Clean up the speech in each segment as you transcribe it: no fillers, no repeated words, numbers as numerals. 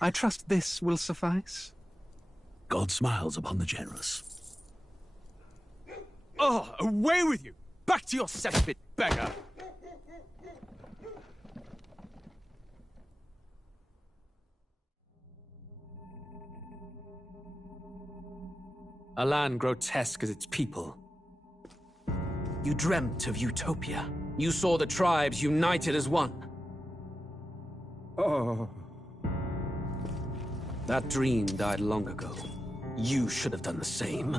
I trust this will suffice. God smiles upon the generous. Oh, away with you! Back to your cesspit, beggar! A land grotesque as its people. You dreamt of utopia. You saw the tribes united as one. Oh. That dream died long ago. You should have done the same.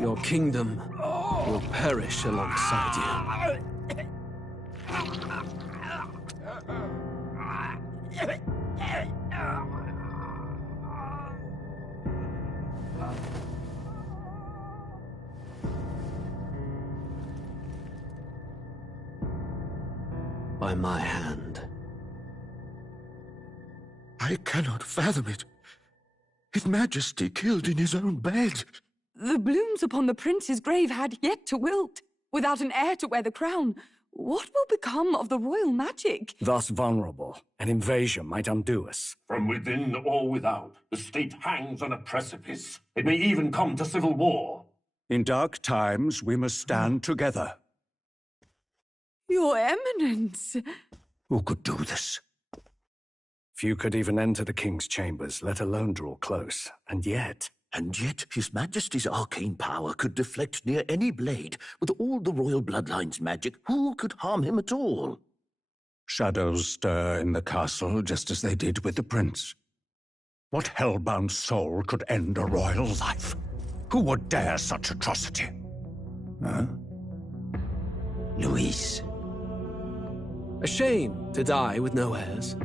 Your kingdom will perish alongside you. By my hand. I cannot fathom it. His Majesty killed in his own bed. The blooms upon the prince's grave had yet to wilt. Without an heir to wear the crown, what will become of the royal magic? Thus vulnerable, an invasion might undo us. From within or without, the state hangs on a precipice. It may even come to civil war. In dark times, we must stand together. Your Eminence! Who could do this? Few could even enter the king's chambers, let alone draw close. And yet His Majesty's arcane power could deflect near any blade. With all the royal bloodline's magic, who could harm him at all? shadows stir in the castle just as they did with the prince. What hellbound soul could end a royal life? Who would dare such atrocity? Huh? Luis. A shame to die with no heirs.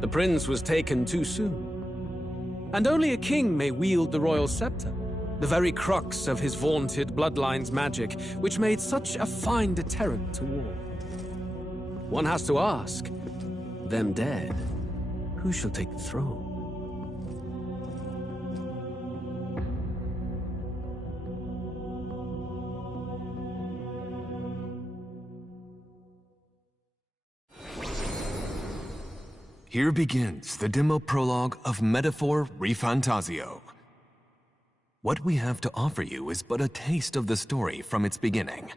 The prince was taken too soon. And only a king may wield the royal scepter, the very crux of his vaunted bloodline's magic, which made such a fine deterrent to war. One has to ask, them dead, who shall take the throne? Here begins the demo prologue of Metaphor ReFantazio. What we have to offer you is but a taste of the story from its beginning,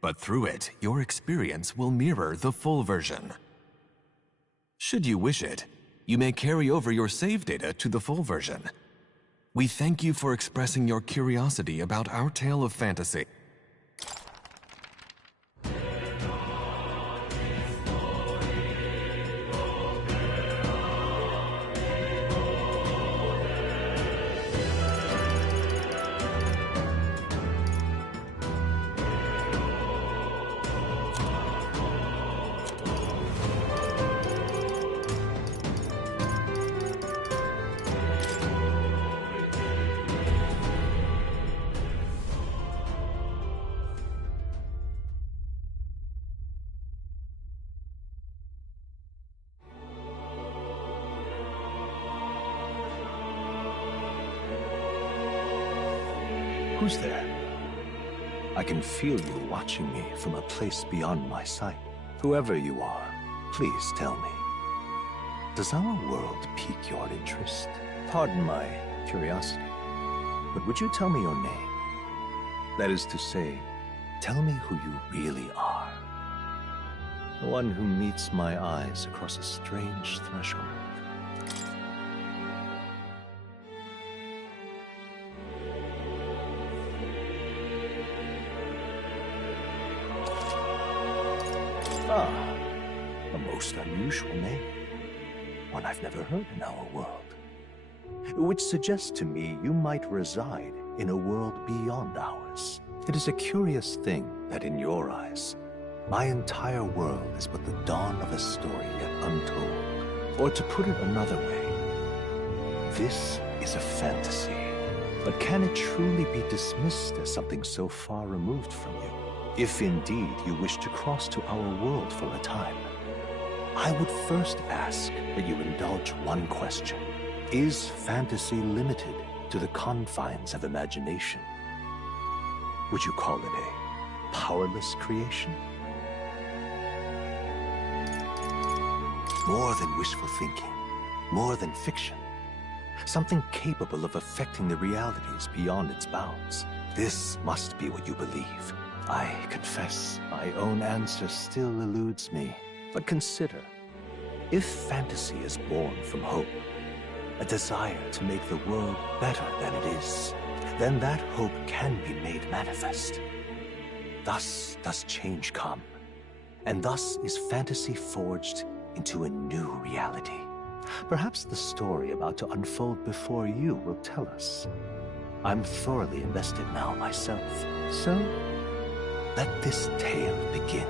but through it, your experience will mirror the full version. Should you wish it, you may carry over your save data to the full version. We thank you for expressing your curiosity about our tale of fantasy. Who's there? I can feel you watching me from a place beyond my sight. Whoever you are, please tell me. Does our world pique your interest? Pardon my curiosity, but would you tell me your name? That is to say, tell me who you really are. The one who meets my eyes across a strange threshold. Ah, a most unusual name. One I've never heard in our world. Which suggests to me you might reside in a world beyond ours. It is a curious thing that in your eyes, my entire world is but the dawn of a story yet untold. Or to put it another way, this is a fantasy. But can it truly be dismissed as something so far removed from you? If indeed you wish to cross to our world for a time, I would first ask that you indulge one question. Is fantasy limited to the confines of imagination? Would you call it a powerless creation? More than wishful thinking, more than fiction. Something capable of affecting the realities beyond its bounds. This must be what you believe. I confess, my own answer still eludes me. But consider, if fantasy is born from hope, a desire to make the world better than it is, then that hope can be made manifest. Thus does change come, and thus is fantasy forged into a new reality. Perhaps the story about to unfold before you will tell us. I'm thoroughly invested now myself, so let this tale begin.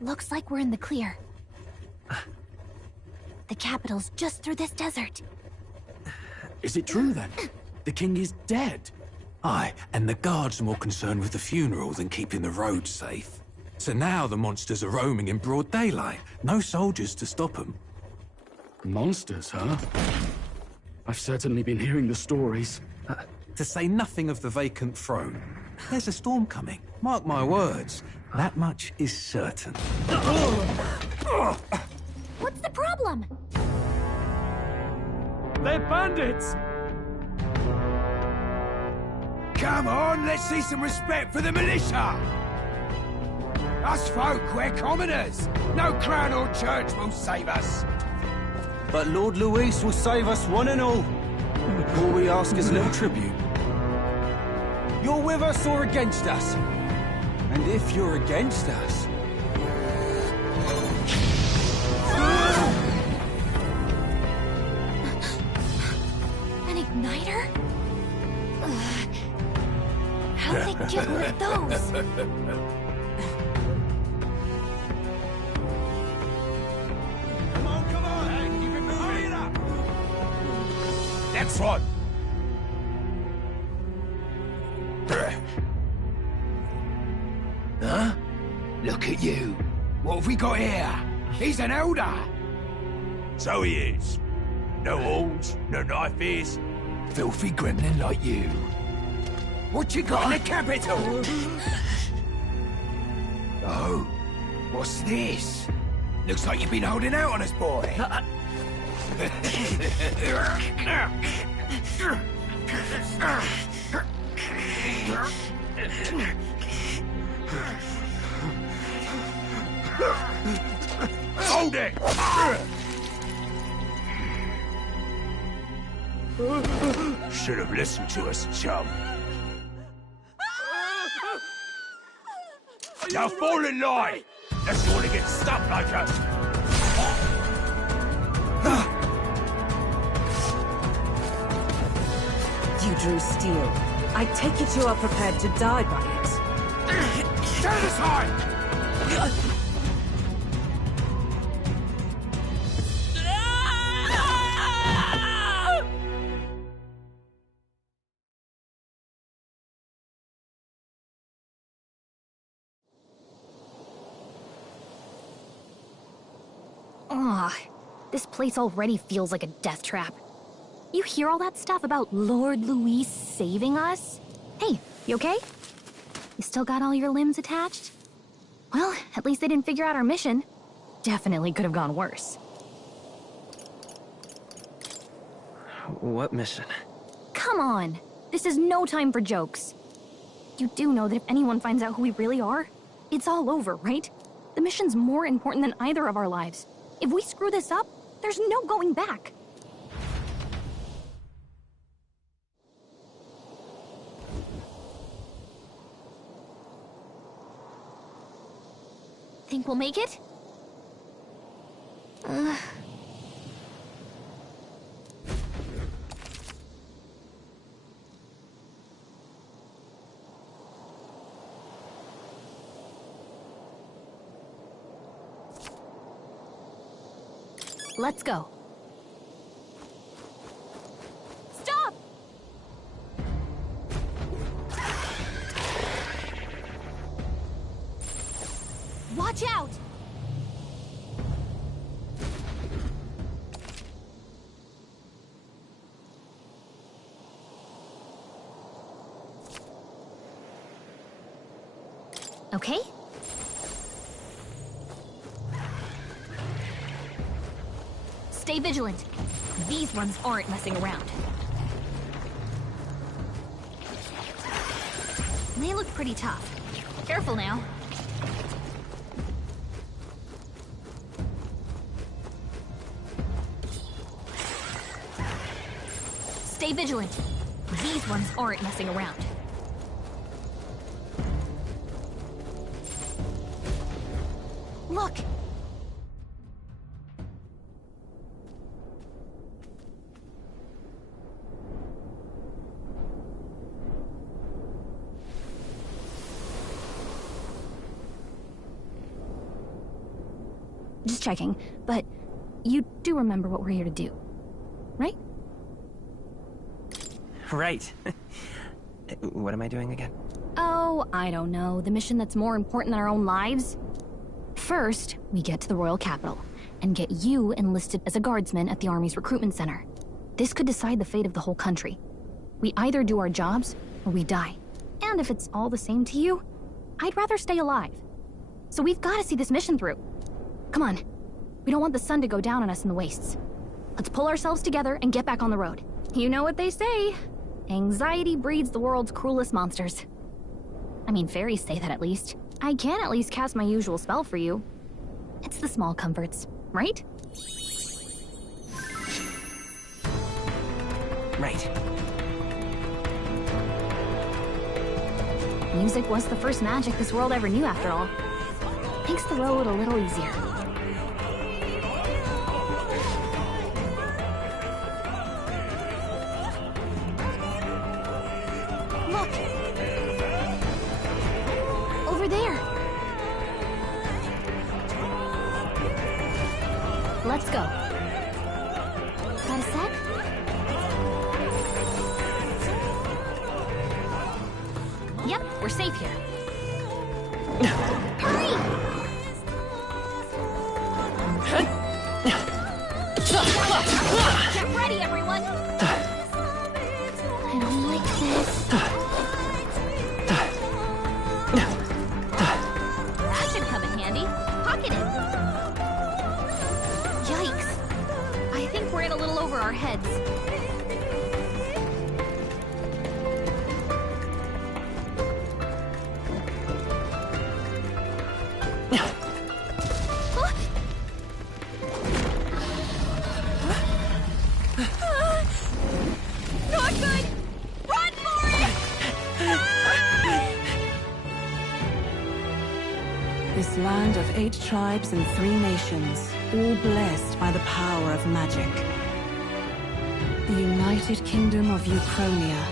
Looks like we're in the clear. The capital's just through this desert. Is it true then? The king is dead? Aye, and the guards are more concerned with the funeral than keeping the roads safe. So now the monsters are roaming in broad daylight. No soldiers to stop them. Monsters, huh? I've certainly been hearing the stories. To say nothing of the vacant throne. There's a storm coming. Mark my words. That much is certain. What's the problem? They're bandits! Come on, let's see some respect for the militia! Us folk, we're commoners! No crown or church will save us! But Lord Luis will save us one and all. All we ask is a little tribute. You're with us or against us? And if you're against us... An igniter? How'd they get one of those? Come on, Hank, you can hurry it up! Next one! Huh? Look at you. What have we got here? He's an elder. So he is. No horns, no knife is. Filthy gremlin like you. What you got in the capital? Oh, what's this? Looks like you've been holding out on us, boy. Hold it! Should have listened to us, chum. Now fall in line! Unless you want to get stuck like us! You drew steel. I take it you are prepared to die by it. Stand aside! Ugh, this place already feels like a death trap. You hear all that stuff about Lord Luis saving us? Hey, you okay? You still got all your limbs attached? Well, at least they didn't figure out our mission. Definitely could have gone worse. What mission? Come on! This is no time for jokes. You do know that if anyone finds out who we really are, it's all over, right? The mission's more important than either of our lives. If we screw this up, there's no going back. Think we'll make it? Let's go. Stop! Watch out! Okay? Stay vigilant. These ones aren't messing around. They look pretty tough. Careful now. Stay vigilant. These ones aren't messing around. Look! Just checking, but you do remember what we're here to do, right? Right. What am I doing again? Oh, I don't know. The mission that's more important than our own lives? First, we get to the royal capital and get you enlisted as a guardsman at the army's recruitment center. This could decide the fate of the whole country. We either do our jobs or we die. And if it's all the same to you, I'd rather stay alive. So we've got to see this mission through. Come on. We don't want the sun to go down on us in the wastes. Let's pull ourselves together and get back on the road. You know what they say. Anxiety breeds the world's cruelest monsters. I mean, fairies say that at least. I can at least cast my usual spell for you. It's the small comforts, right? Right. Music was the first magic this world ever knew, after all. Makes the road a little easier. Look! Over there! Let's go. Got a sec? Yep, we're safe here. Hurry! Get ready, everyone! I don't like this. That should come in handy. Pocket it. Yikes. I think we're in a little over our heads. Not good! Run for it! This land of 8 tribes and 3 nations, all blessed by the power of magic. The United Kingdom of Ukronia.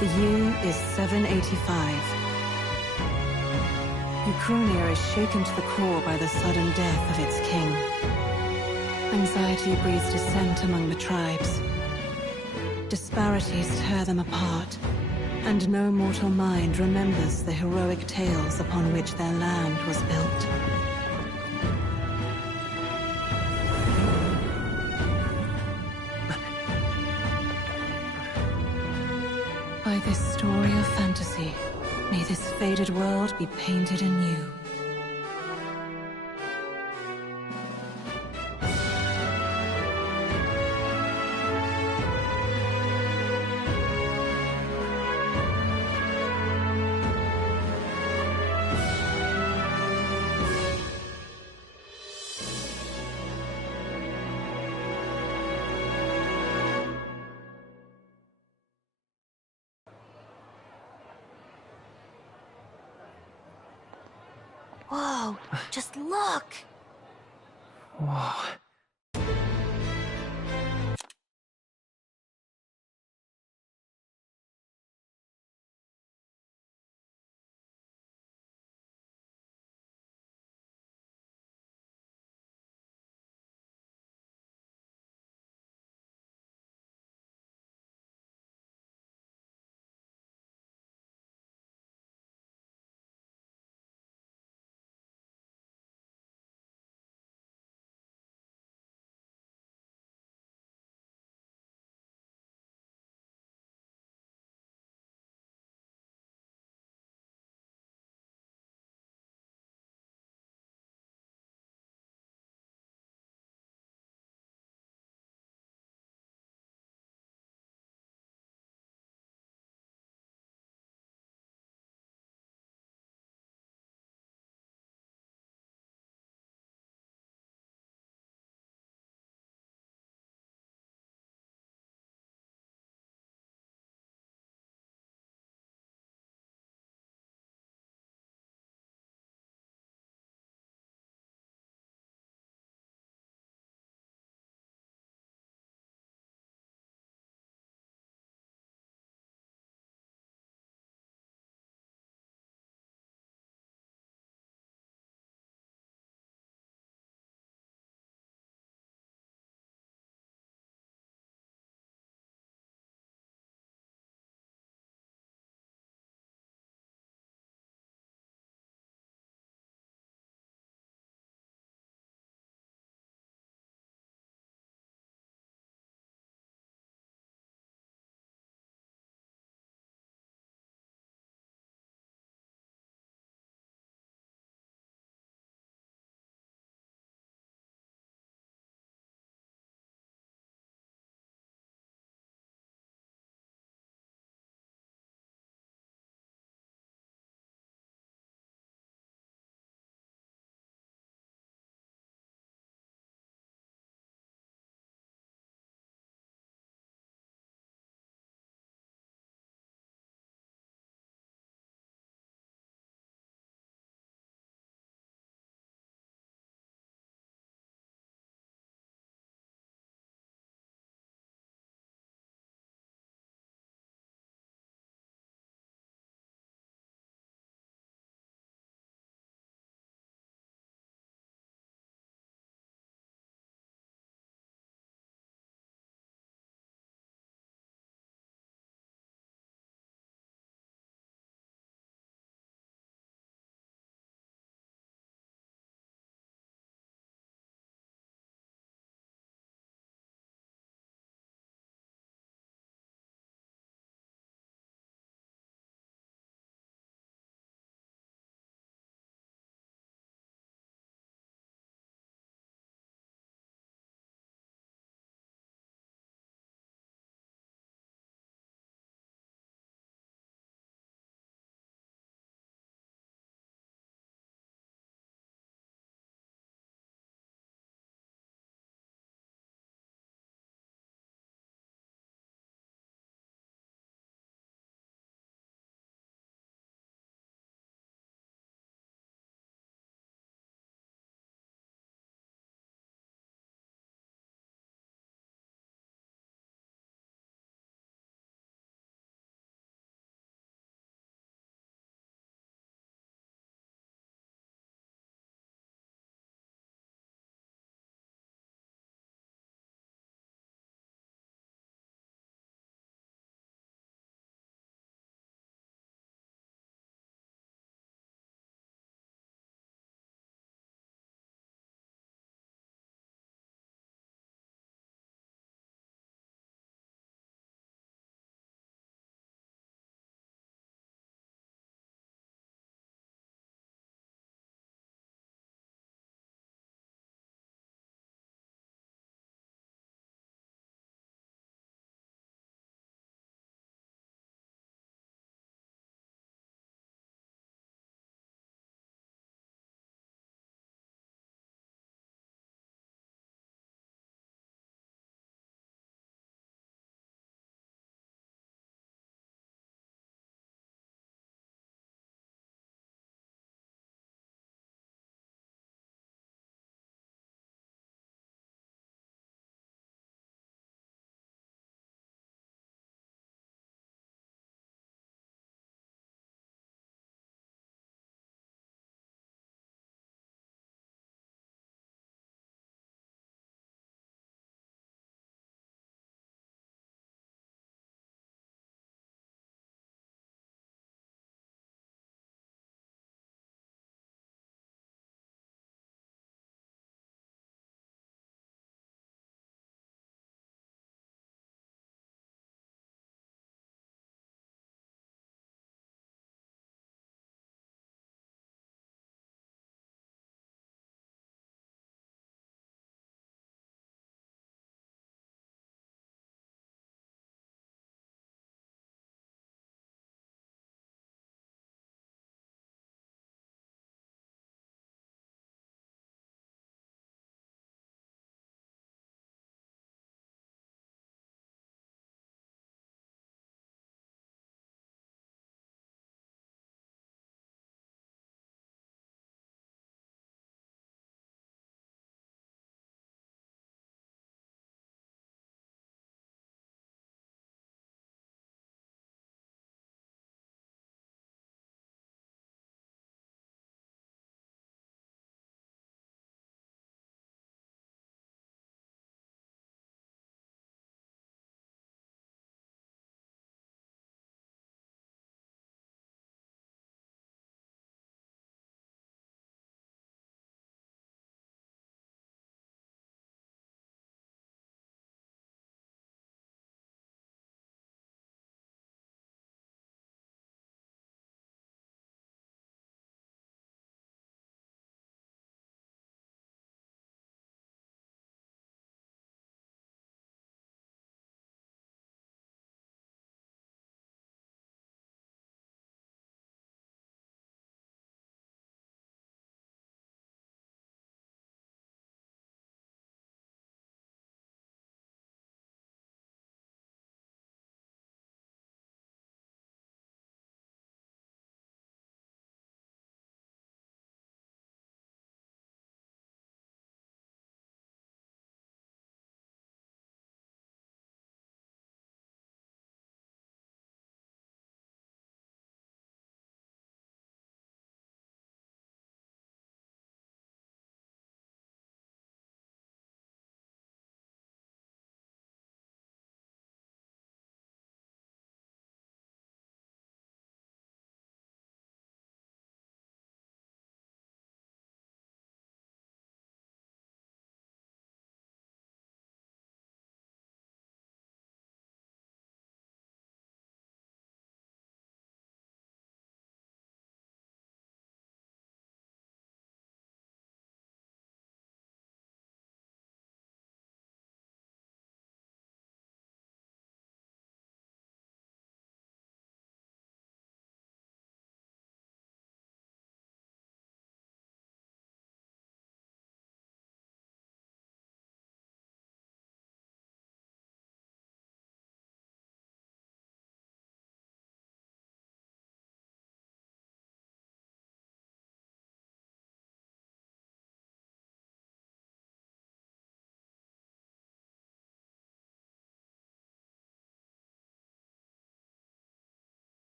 The year is 785. Ukronia is shaken to the core by the sudden death of its king. Anxiety breeds dissent among the tribes. Disparities tear them apart, and no mortal mind remembers the heroic tales upon which their land was built. By this story of fantasy, may this faded world be painted anew. Whoa, just look! Whoa.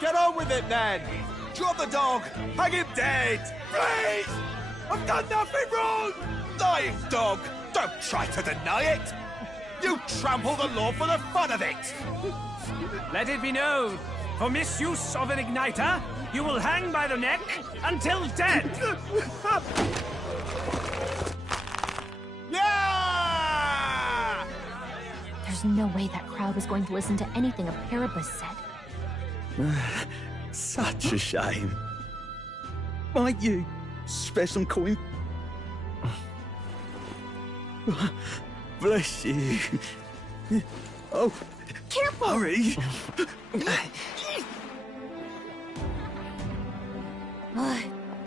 Get on with it, then! Drop the dog! Hang him dead! Please! I've done nothing wrong! Lying dog! Don't try to deny it! You trample the law for the fun of it! Let it be known, for misuse of an igniter, you will hang by the neck until dead! Yeah! There's no way that crowd was going to listen to anything a Paribus said. Such a shame. Might you spare some coin? Bless you. Oh, careful! Hurry!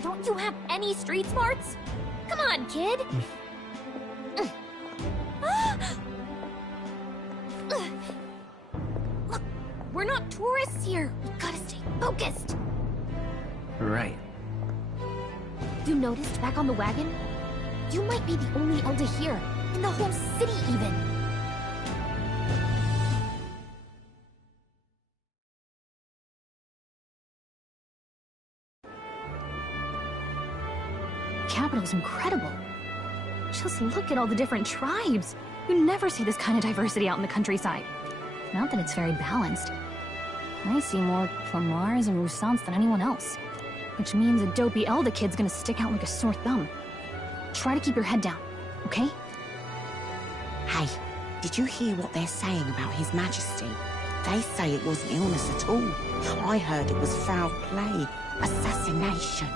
Don't you have any street smarts? Come on, kid! Look, we're not tourists here. We gotta stay focused. Right. You noticed back on the wagon? You might be the only Elder here, in the whole city even. Capital's incredible. Just look at all the different tribes. You never see this kind of diversity out in the countryside. Not that it's very balanced. I see more Clamars and Roussants than anyone else. Which means a dopey Elder kid's gonna stick out like a sore thumb. Try to keep your head down, okay? Hey, did you hear what they're saying about His Majesty? They say it wasn't illness at all. I heard it was foul play, assassination.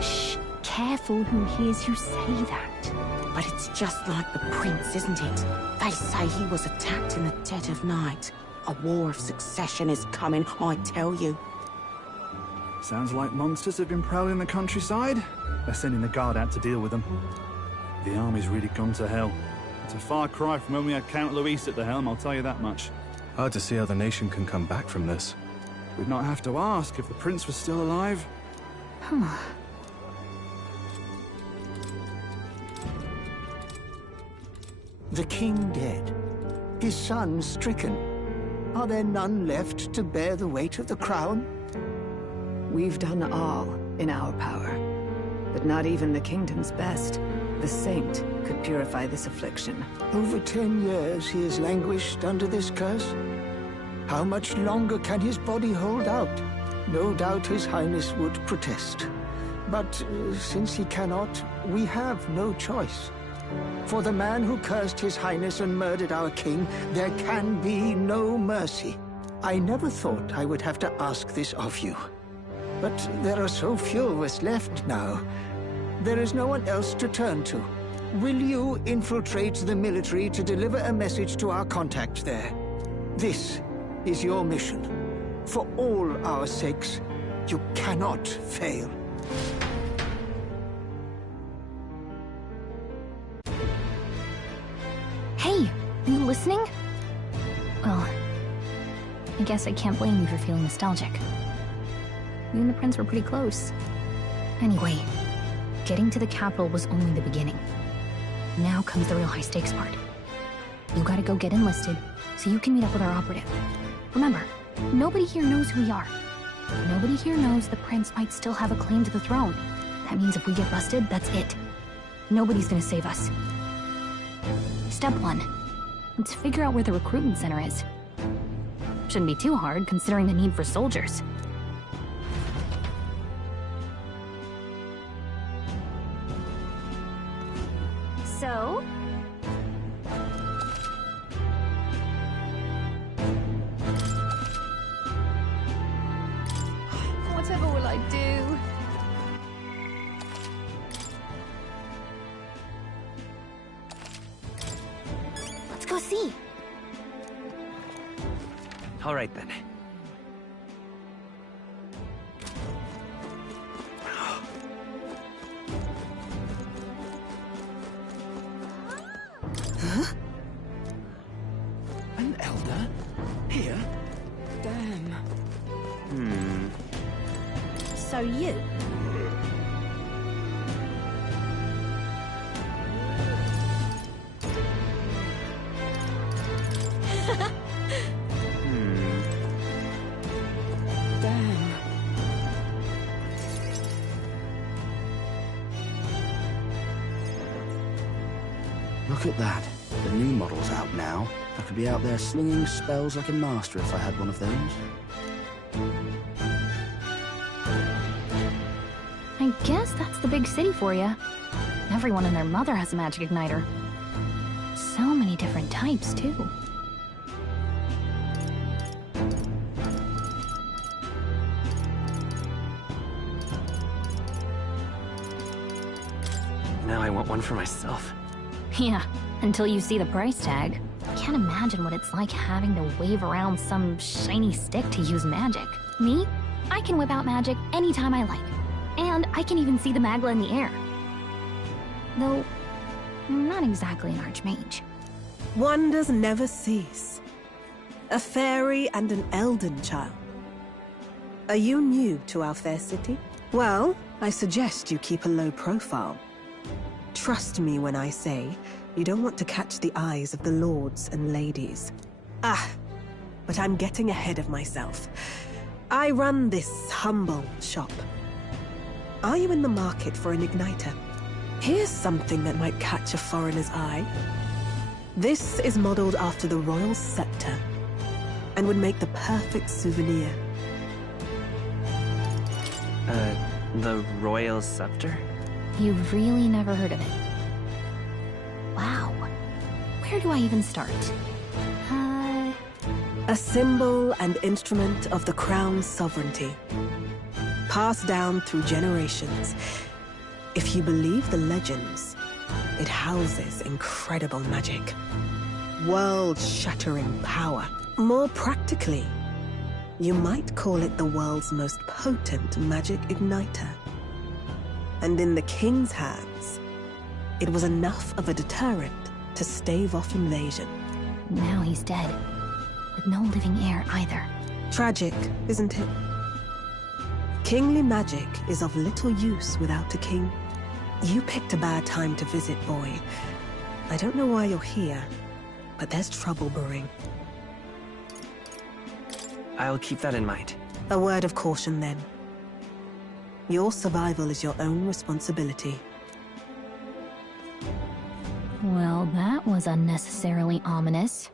Shh, careful who hears you say that. But it's just like the prince, isn't it? They say he was attacked in the dead of night. A war of succession is coming, I tell you. Sounds like monsters have been prowling the countryside. They're sending the guard out to deal with them. The army's really gone to hell. It's a far cry from when we had Count Luis at the helm, I'll tell you that much. Hard to see how the nation can come back from this. We'd not have to ask if the prince was still alive. The king dead, his son stricken. Are there none left to bear the weight of the crown? We've done all in our power, but not even the kingdom's best, the saint, could purify this affliction. Over 10 years he has languished under this curse. How much longer can his body hold out? No doubt His Highness would protest. But since he cannot, we have no choice. For the man who cursed His Highness and murdered our king, there can be no mercy. I never thought I would have to ask this of you. But there are so few of us left now. There is no one else to turn to. Will you infiltrate the military to deliver a message to our contact there? This is your mission. For all our sakes, you cannot fail. Hey, are you listening? Well, I guess I can't blame you for feeling nostalgic. You and the prince were pretty close. Anyway, getting to the capital was only the beginning. Now comes the real high-stakes part. You gotta go get enlisted, so you can meet up with our operative. Remember, nobody here knows who we are. Nobody here knows the prince might still have a claim to the throne. That means if we get busted, that's it. Nobody's gonna save us. Step 1. Let's figure out where the recruitment center is. Shouldn't be too hard, considering the need for soldiers. So? Whatever will I do? Let's go see. All right, then. Huh? An elder? Here? Damn. So you? Damn. Look at that. The new model's out now. I could be out there slinging spells like a master if I had one of those. I guess that's the big city for you. Everyone and their mother has a magic igniter. So many different types, too. Now I want one for myself. Yeah, until you see the price tag. I can't imagine what it's like having to wave around some shiny stick to use magic. Me? I can whip out magic anytime I like. And I can even see the Magla in the air. Though, I'm not exactly an archmage. Wonders never cease. A fairy and an Elden child. Are you new to our fair city? Well, I suggest you keep a low profile. Trust me when I say you don't want to catch the eyes of the lords and ladies. But I'm getting ahead of myself. I run this humble shop. Are you in the market for an igniter? Here's something that might catch a foreigner's eye. This is modeled after the royal scepter and would make the perfect souvenir. The royal scepter? You've really never heard of it. Wow. Where do I even start? A symbol and instrument of the crown's sovereignty. Passed down through generations. If you believe the legends, it houses incredible magic. World-shattering power. More practically, you might call it the world's most potent magic igniter. And in the king's hands, it was enough of a deterrent to stave off invasion. Now he's dead, with no living heir either. Tragic, isn't it? Kingly magic is of little use without a king. You picked a bad time to visit, boy. I don't know why you're here, but there's trouble brewing. I'll keep that in mind. A word of caution, then. Your survival is your own responsibility. Well, that was unnecessarily ominous.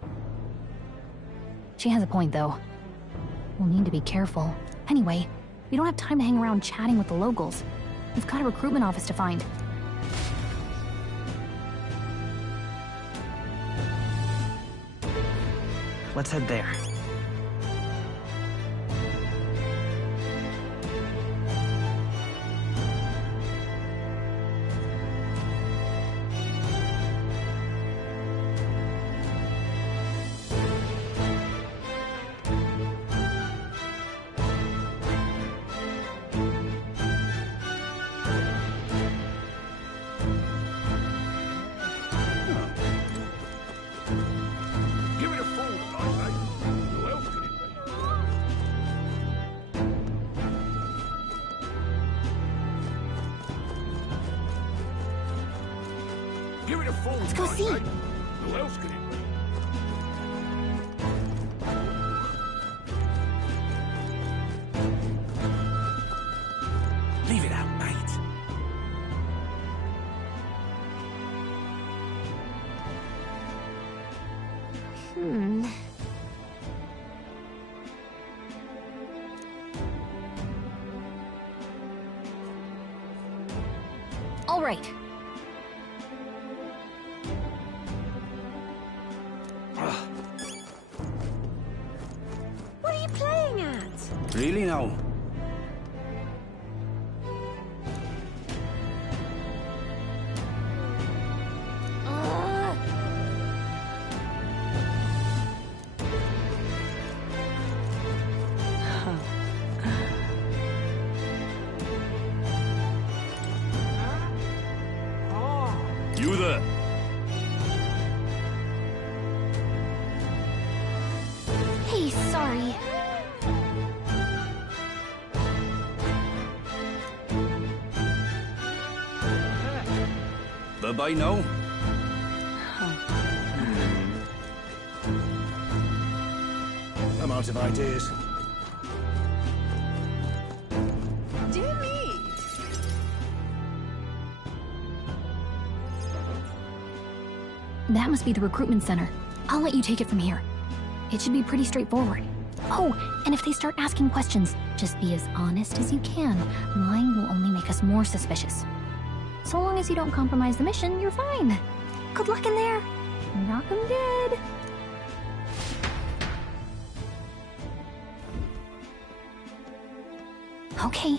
She has a point, though. We'll need to be careful. Anyway, we don't have time to hang around chatting with the locals. We've got a recruitment office to find. Let's head there. Give it a full Let's go see. Who else could it be? Leave it out, mate. All right. What are you playing at? Really now? You there? Hey, sorry. Bye-bye now. I'm out of ideas. Dear me! That must be the recruitment center. I'll let you take it from here. It should be pretty straightforward. Oh, and if they start asking questions, just be as honest as you can. Lying will only make us more suspicious. So long as you don't compromise the mission, you're fine. Good luck in there. Knock 'em dead. Okay,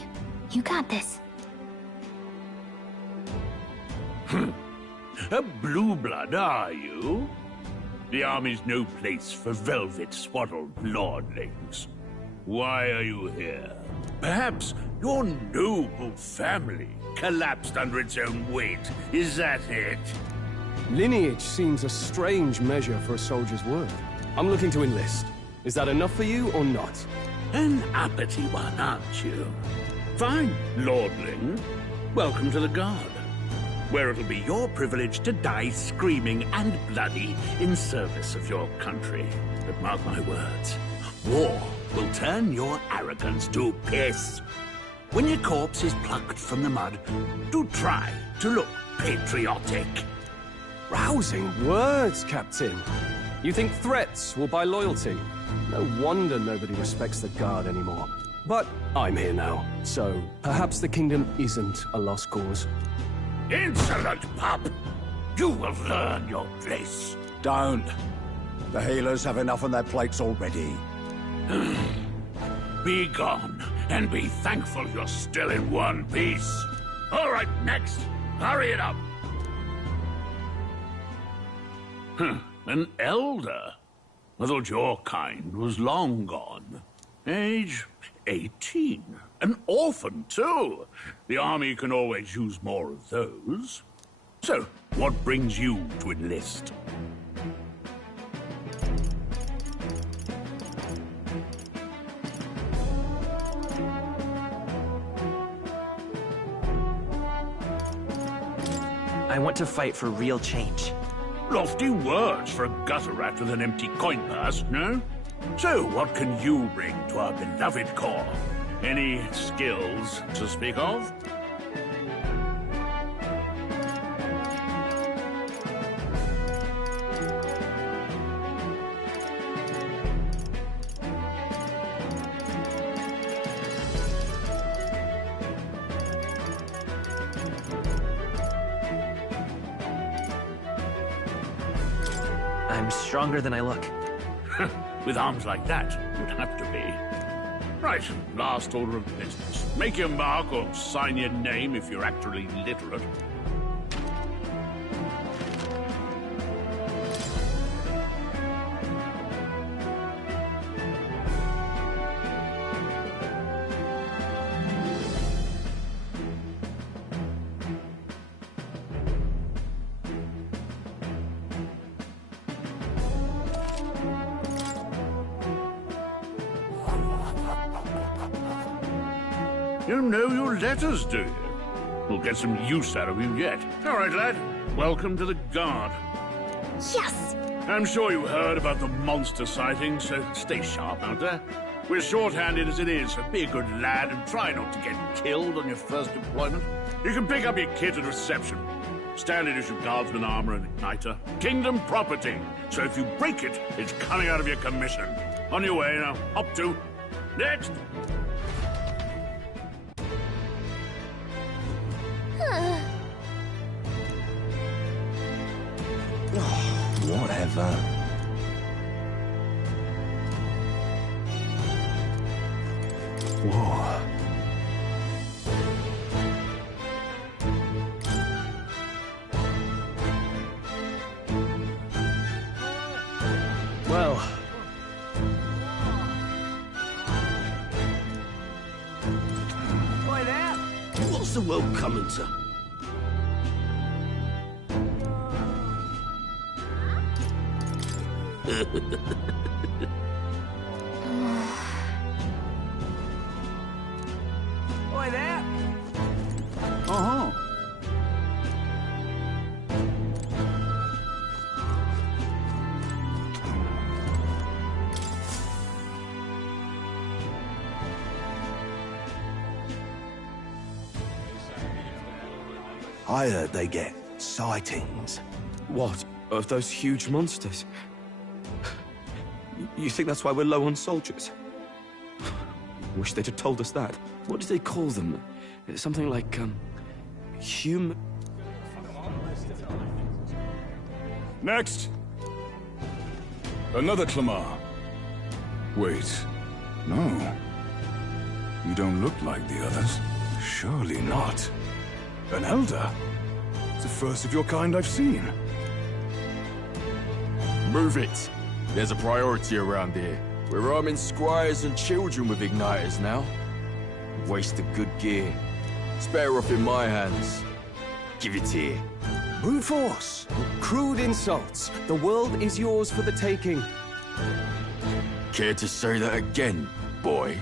you got this. A blue blood, are you? The army's no place for velvet-swaddled lordlings. Why are you here? Perhaps your noble family collapsed under its own weight. Is that it? Lineage seems a strange measure for a soldier's word. I'm looking to enlist. Is that enough for you or not? An uppity one, aren't you? Fine, lordling. Welcome to the Guard, where it'll be your privilege to die screaming and bloody in service of your country. But mark my words, war will turn your arrogance to piss. When your corpse is plucked from the mud, do try to look patriotic. Rousing words, Captain. You think threats will buy loyalty? No wonder nobody respects the Guard anymore. But I'm here now, so perhaps the kingdom isn't a lost cause. Insolent pup! You will learn your place. Don't. The healers have enough on their plates already. Be gone, and be thankful you're still in one piece. All right, next. Hurry it up. An elder? I thought your kind was long gone. Age 18. An orphan, too. The army can always use more of those. So, what brings you to enlist? I want to fight for real change. Lofty words for a gutter rat with an empty coin purse, no? So, what can you bring to our beloved corps? Any skills to speak of? I'm stronger than I look. With arms like that, you'd have to be. Right, last order of business. Make your mark or sign your name if you're actually literate. You know your letters, do you? We'll get some use out of you yet. All right, lad. Welcome to the Guard. Yes! I'm sure you heard about the monster sighting, so stay sharp out there. We're short-handed as it is, so be a good lad and try not to get killed on your first deployment. You can pick up your kit at reception. Standard issue guardsman armor and igniter. Kingdom property, so if you break it, it's coming out of your commission. On your way now. Up to. Next! Whatever. Whoa. Well. Boy there! What's the world coming to? Boy there! Uh-huh. I heard they get sightings. What? Of those huge monsters. You think that's why we're low on soldiers? Wish they'd have told us that. What do they call them? Something like, Next! Another Clamar. Wait, no. You don't look like the others. Surely not. An Elder? It's the first of your kind I've seen. Move it. There's a priority around here. We're arming squires and children with igniters now. Waste of good gear. It's better off in my hands. Give it here. Brute force! Crude insults! The world is yours for the taking. Care to say that again, boy?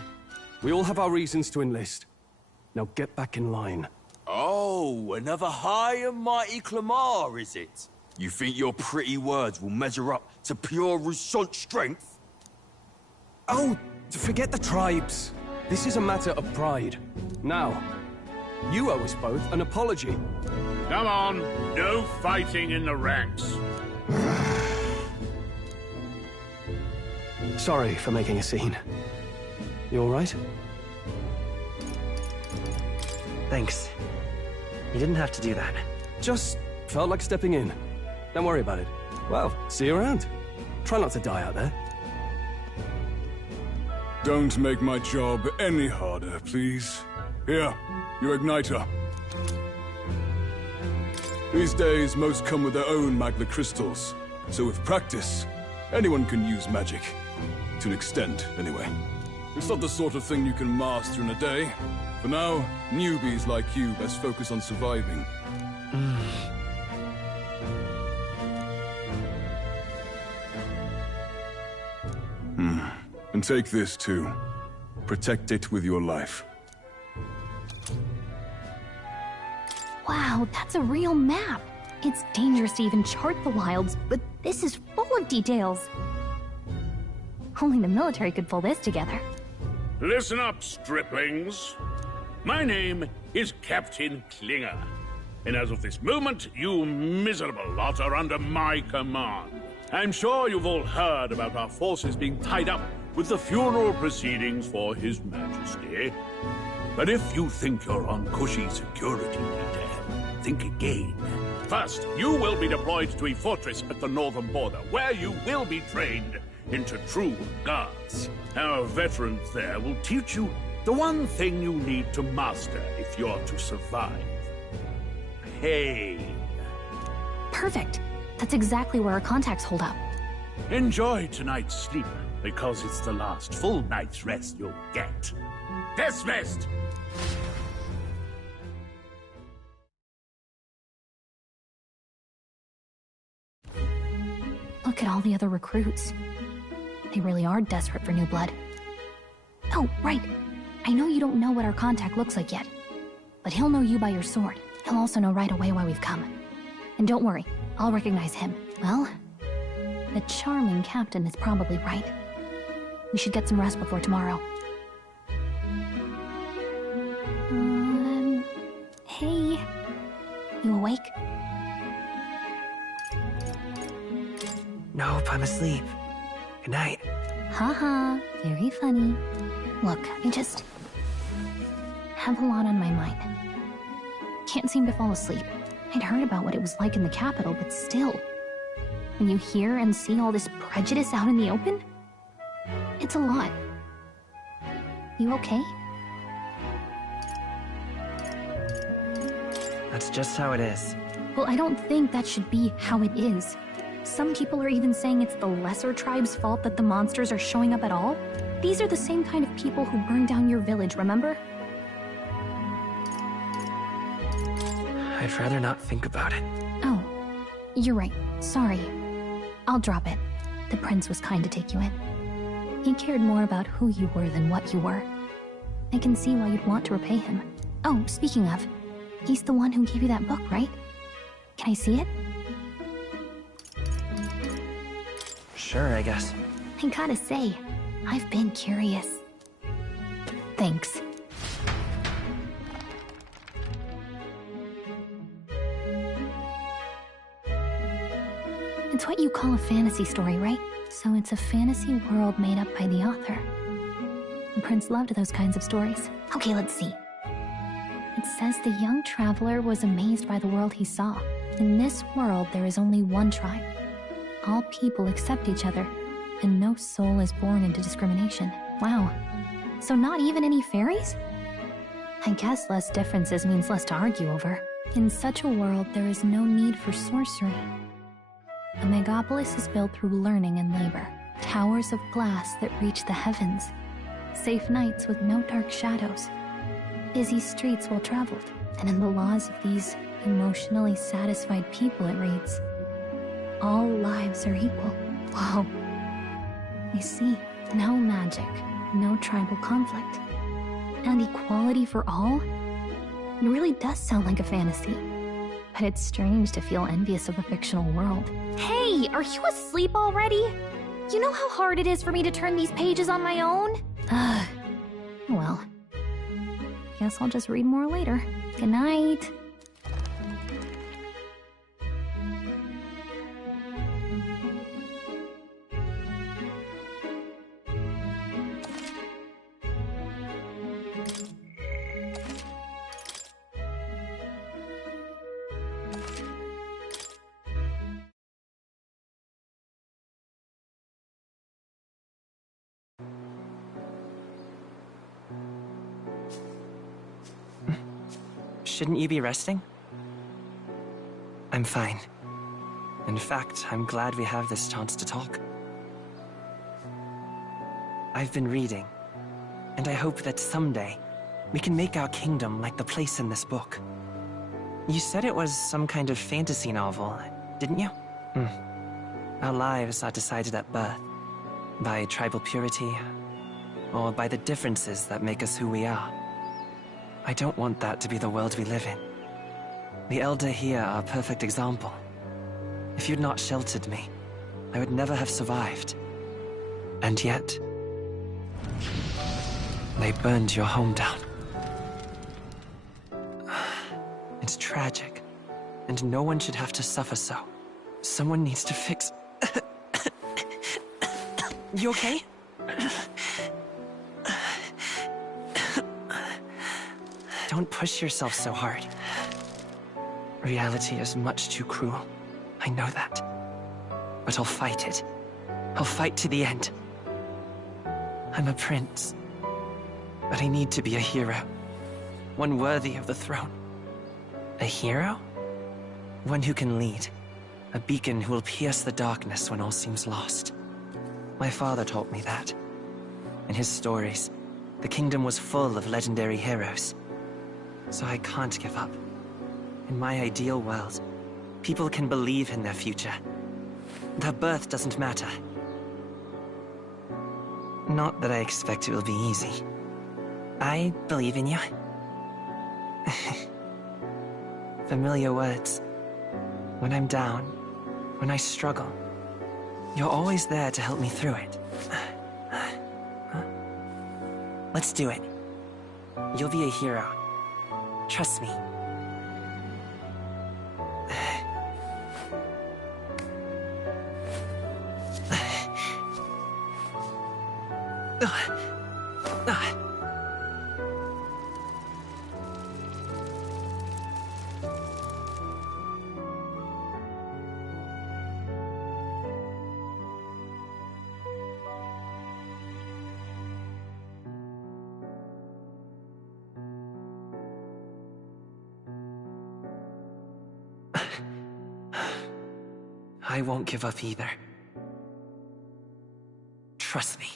We all have our reasons to enlist. Now get back in line. Oh, another high and mighty Clamar, is it? You think your pretty words will measure up to pure Rousant strength? Oh, forget the tribes. This is a matter of pride. Now, you owe us both an apology. Come on, no fighting in the ranks. Sorry for making a scene. You all right? Thanks. You didn't have to do that. Just felt like stepping in. Don't worry about it. Well, see you around. Try not to die out there. Don't make my job any harder, please. Here, your igniter. These days, most come with their own Magna crystals. So with practice, anyone can use magic. To an extent, anyway. It's not the sort of thing you can master in a day. For now, newbies like you best focus on surviving. And take this too. Protect it with your life. Wow, that's a real map. It's dangerous to even chart the wilds, but this is full of details. Only the military could pull this together. Listen up, striplings. My name is Captain Klinger. And as of this moment, you miserable lot are under my command. I'm sure you've all heard about our forces being tied up with the funeral proceedings for His Majesty. But if you think you're on cushy security detail, think again. First, you will be deployed to a fortress at the northern border, where you will be trained into true guards. Our veterans there will teach you the one thing you need to master if you're to survive. Pain. Perfect. That's exactly where our contacts hold up. Enjoy tonight's sleep, because it's the last full night's rest you'll get. Dismissed! Look at all the other recruits. They really are desperate for new blood. Oh, right. I know you don't know what our contact looks like yet, but he'll know you by your sword. He'll also know right away why we've come. And don't worry, I'll recognize him. Well, the charming captain is probably right. We should get some rest before tomorrow. Hey. You awake? Nope, I'm asleep. Good night. Haha, very funny. Look, I just have a lot on my mind. Can't seem to fall asleep. I'd heard about what it was like in the capital, but still. When you hear and see all this prejudice out in the open, it's a lot. You okay? That's just how it is. Well, I don't think that should be how it is. Some people are even saying it's the lesser tribe's fault that the monsters are showing up at all. These are the same kind of people who burned down your village, remember? I'd rather not think about it. Oh, you're right. Sorry. I'll drop it. The prince was kind to take you in. He cared more about who you were than what you were. I can see why you'd want to repay him. Oh, speaking of, he's the one who gave you that book, right? Can I see it? Sure, I guess. I gotta say, I've been curious. Thanks. It's what you call a fantasy story, right? So it's a fantasy world made up by the author. The prince loved those kinds of stories. Okay, let's see. It says the young traveler was amazed by the world he saw. In this world, there is only one tribe. All people accept each other, and no soul is born into discrimination. Wow. So not even any fairies? I guess less differences means less to argue over. In such a world, there is no need for sorcery. A megapolis is built through learning and labor. Towers of glass that reach the heavens. Safe nights with no dark shadows. Busy streets well traveled. And in the laws of these emotionally satisfied people, it reads, all lives are equal. Wow. I see. No magic, no tribal conflict, and equality for all? It really does sound like a fantasy. But it's strange to feel envious of a fictional world. Hey, are you asleep already? You know how hard it is for me to turn these pages on my own? Well, guess I'll just read more later. Good night. Shouldn't you be resting? I'm fine. In fact, I'm glad we have this chance to talk. I've been reading, and I hope that someday we can make our kingdom like the place in this book. You said it was some kind of fantasy novel, didn't you? Our lives are decided at birth, by tribal purity, or by the differences that make us who we are. I don't want that to be the world we live in. The Elder here are a perfect example. If you'd not sheltered me, I would never have survived. And yet, they burned your home down. It's tragic, and no one should have to suffer so. Someone needs to fix... You okay? Don't push yourself so hard. Reality is much too cruel. I know that. But I'll fight it. I'll fight to the end. I'm a prince. But I need to be a hero. One worthy of the throne. A hero? One who can lead. A beacon who will pierce the darkness when all seems lost. My father taught me that. In his stories, the kingdom was full of legendary heroes. So I can't give up. In my ideal world, people can believe in their future. Their birth doesn't matter. Not that I expect it will be easy. I believe in you. Familiar words. When I'm down, when I struggle, you're always there to help me through it. Let's do it. You'll be a hero. Trust me. I won't give up either. Trust me.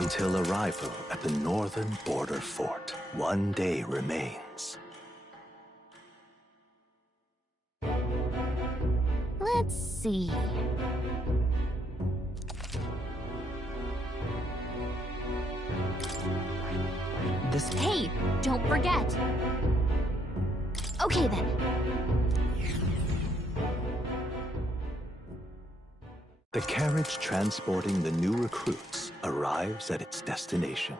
until arrival at the northern border fort. One day remains. Let's see. Hey, don't forget. Okay then. The carriage transporting the new recruits arrives at its destination.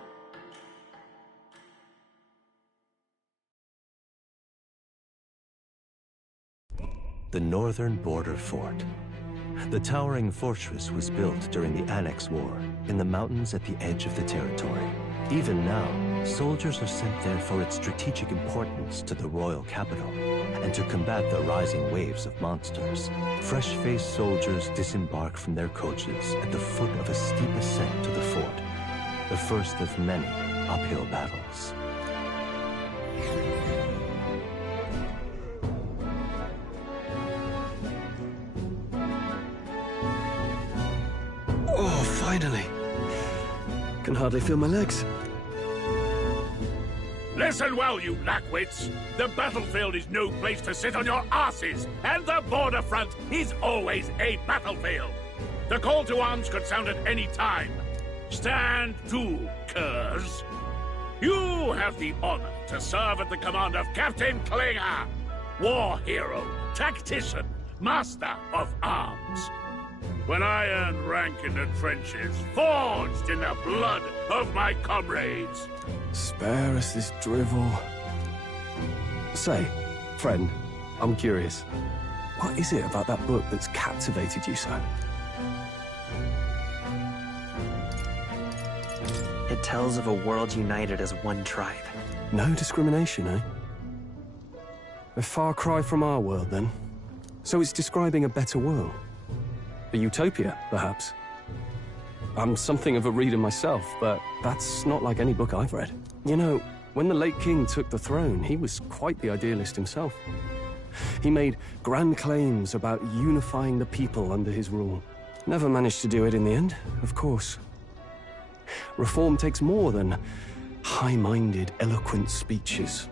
The northern border fort. The towering fortress was built during the Annex War in the mountains at the edge of the territory. Even now, soldiers are sent there for its strategic importance to the royal capital and to combat the rising waves of monsters. Fresh-faced soldiers disembark from their coaches at the foot of a steep ascent to the fort, the first of many uphill battles. Oh, finally. Can hardly feel my legs. Listen well, you lackwits. The battlefield is no place to sit on your asses, and the border front is always a battlefield. The call to arms could sound at any time. Stand to, curs. You have the honor to serve at the command of Captain Klinger, war hero, tactician, master of arms. When I earned rank in the trenches, forged in the blood of my comrades. Spare us this drivel. Say, friend, I'm curious. What is it about that book that's captivated you so? It tells of a world united as one tribe. No discrimination, eh? A far cry from our world, then. So it's describing a better world. A utopia, perhaps. I'm something of a reader myself, but that's not like any book I've read. You know, when the late king took the throne, he was quite the idealist himself. He made grand claims about unifying the people under his rule. Never managed to do it in the end, of course. Reform takes more than high-minded, eloquent speeches.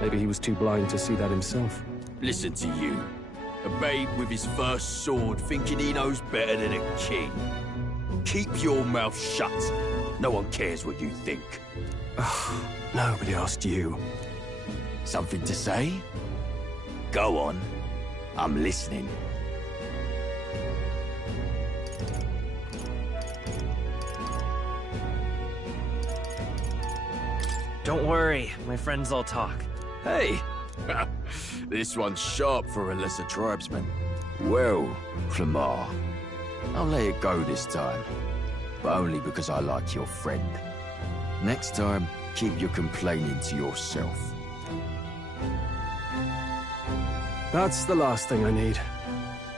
Maybe he was too blind to see that himself. Listen to you. A babe with his first sword thinking he knows better than a king. Keep your mouth shut. No one cares what you think. Nobody asked you. Something to say? Go on. I'm listening. Don't worry, my friends all talk. Hey! This one's sharp for a lesser tribesman. Well, Clemar, I'll let it go this time. But only because I like your friend. Next time, keep your complaining to yourself. That's the last thing I need.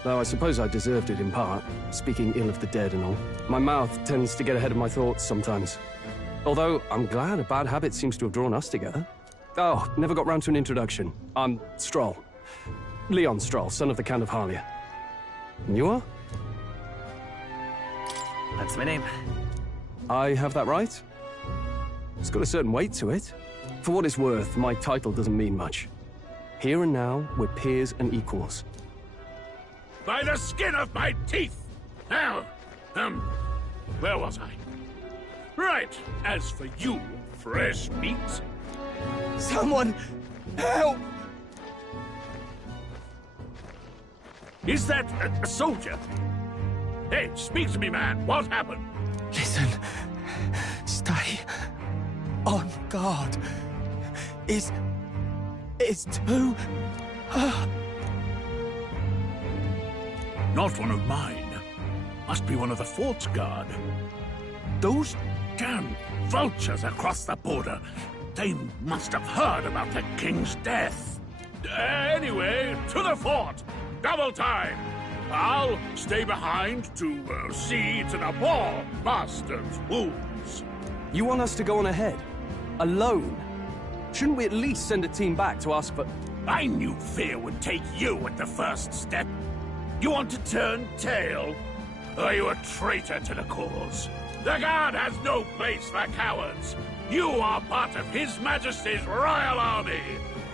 Though I suppose I deserved it in part, speaking ill of the dead and all. My mouth tends to get ahead of my thoughts sometimes. Although, I'm glad a bad habit seems to have drawn us together. Oh, never got round to an introduction. I'm Stroll. Leon Stroll, son of the Count of Harlia. And you are? That's my name. I have that right? It's got a certain weight to it. For what it's worth, my title doesn't mean much. Here and now, we're peers and equals. By the skin of my teeth! Now, where was I? Right, as for you, fresh meat... Someone, help! Is that a soldier? Hey, speak to me, man. What happened? Listen. Stay on guard. It's too... Not one of mine. Must be one of the fort's guard. Those damn vultures across the border. They must have heard about the king's death. Anyway, to the fort. Double time. I'll stay behind to see to the poor bastard's wounds. You want us to go on ahead? Alone? Shouldn't we at least send a team back to ask for... I knew fear would take you at the first step. You want to turn tail? Are you a traitor to the cause? The Guard has no place for cowards. You are part of His Majesty's Royal Army.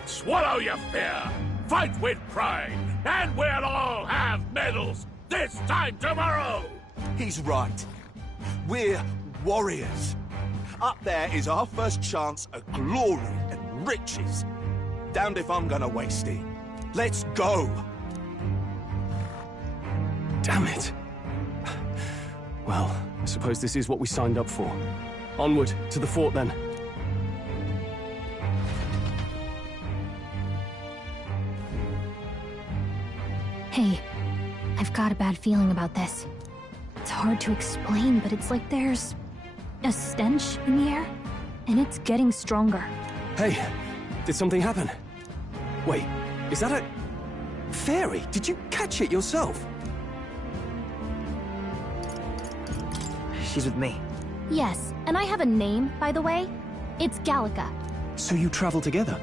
Swallow your fear, fight with pride, and we'll all have medals this time tomorrow! He's right. We're warriors. Up there is our first chance at glory and riches. Damned if I'm gonna waste it. Let's go! Damn it. Well, I suppose this is what we signed up for. Onward, to the fort then. Hey, I've got a bad feeling about this. It's hard to explain, but it's like there's a stench in the air, and it's getting stronger. Hey, did something happen? Wait, is that a... fairy? Did you catch it yourself? She's with me. Yes, and I have a name, by the way. It's Gallica. So you travel together?